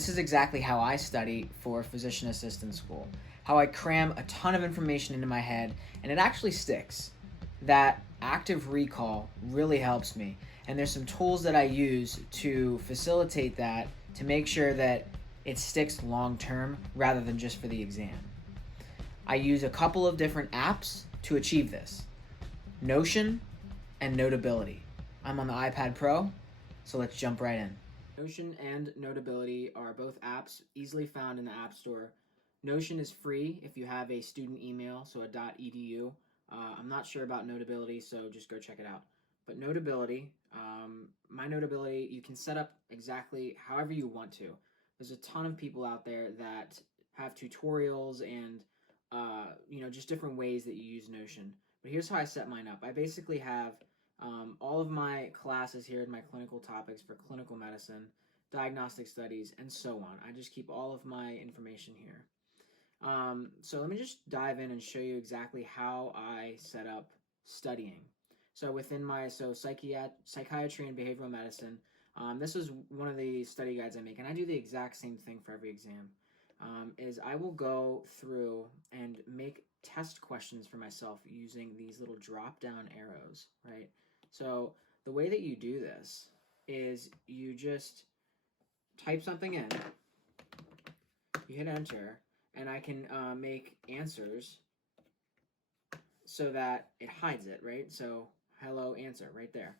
This is exactly how I study for physician assistant school. How I cram a ton of information into my head and it actually sticks. That active recall really helps me. And there's some tools that I use to facilitate that to make sure that it sticks long term rather than just for the exam. I use a couple of different apps to achieve this. Notion and Notability. I'm on the iPad Pro, so let's jump right in. Notion and Notability are both apps easily found in the App Store. Notion is free if you have a student email, so a .edu. I'm not sure about Notability, so just go check it out. But Notability, my Notability, you can set up exactly however you want to. There's a ton of people out there that have tutorials and just different ways that you use Notion. But here's how I set mine up. I basically have all of my classes here in my clinical topics for clinical medicine, diagnostic studies, and so on. I just keep all of my information here. So let me just dive in and show you exactly how I set up studying. So within my psychiatry and behavioral medicine, this is one of the study guides I make, and I do the exact same thing for every exam. Is I will go through and make test questions for myself using these little drop-down arrows, right? So the way that you do this is you just type something in, you hit enter, and I can make answers so that it hides it, right? So hello answer right there.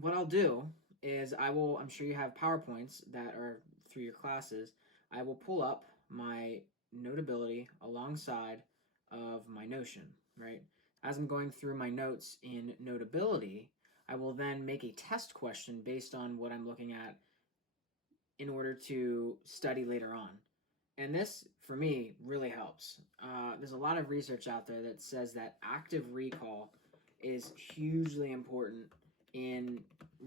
What I'll do is I'm sure you have PowerPoints that are through your classes. I will pull up my Notability alongside of my Notion, right? As I'm going through my notes in Notability, I will then make a test question based on what I'm looking at in order to study later on. And this, for me, really helps. There's a lot of research out there that says that active recall is hugely important in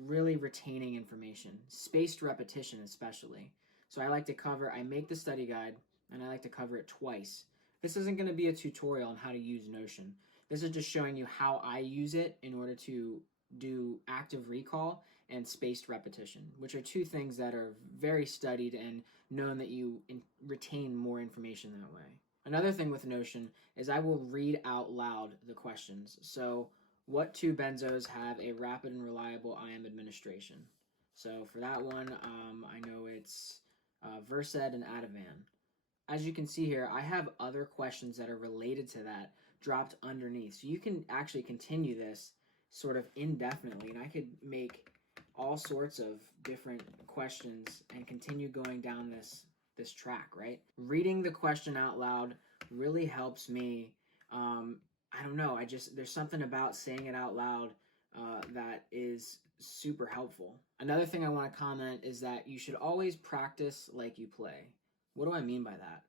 really retaining information, spaced repetition especially. So I make the study guide, and I like to cover it twice. This isn't going to be a tutorial on how to use Notion. This is just showing you how I use it in order to do active recall and spaced repetition, which are two things that are very studied and known that you retain more information that way. Another thing with Notion is I will read out loud the questions. So, what two benzos have a rapid and reliable IM administration? So for that one, I know it's Versed and Ativan. As you can see here, I have other questions that are related to that dropped underneath. So you can actually continue this sort of indefinitely, and I could make all sorts of different questions and continue going down this track, right? Reading the question out loud really helps me. I don't know. There's something about saying it out loud that is super helpful. Another thing I want to comment is that you should always practice like you play. What do I mean by that?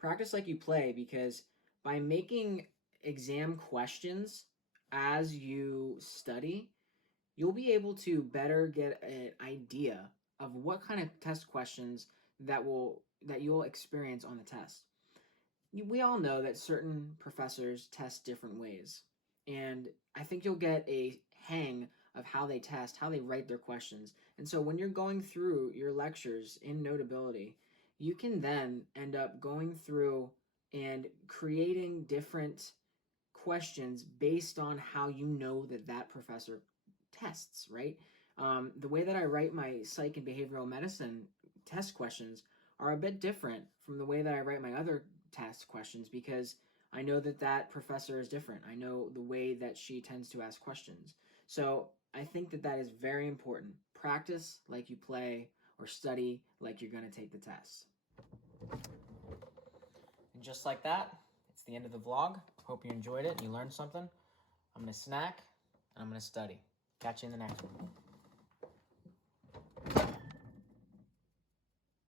Practice like you play, because by making exam questions as you study, you'll be able to better get an idea of what kind of test questions that you'll experience on the test. We all know that certain professors test different ways, and I think you'll get a hang of how they test, how they write their questions. And so when you're going through your lectures in Notability, you can then end up going through and creating different questions based on how you know that professor tests, right? The way that I write my psych and behavioral medicine test questions are a bit different from the way that I write my other test questions, because I know that professor is different. I know the way that she tends to ask questions. So I think that is very important. Practice like you play, or study like you're going to take the test. And just like that, it's the end of the vlog. Hope you enjoyed it and you learned something. I'm going to snack and I'm going to study. Catch you in the next one.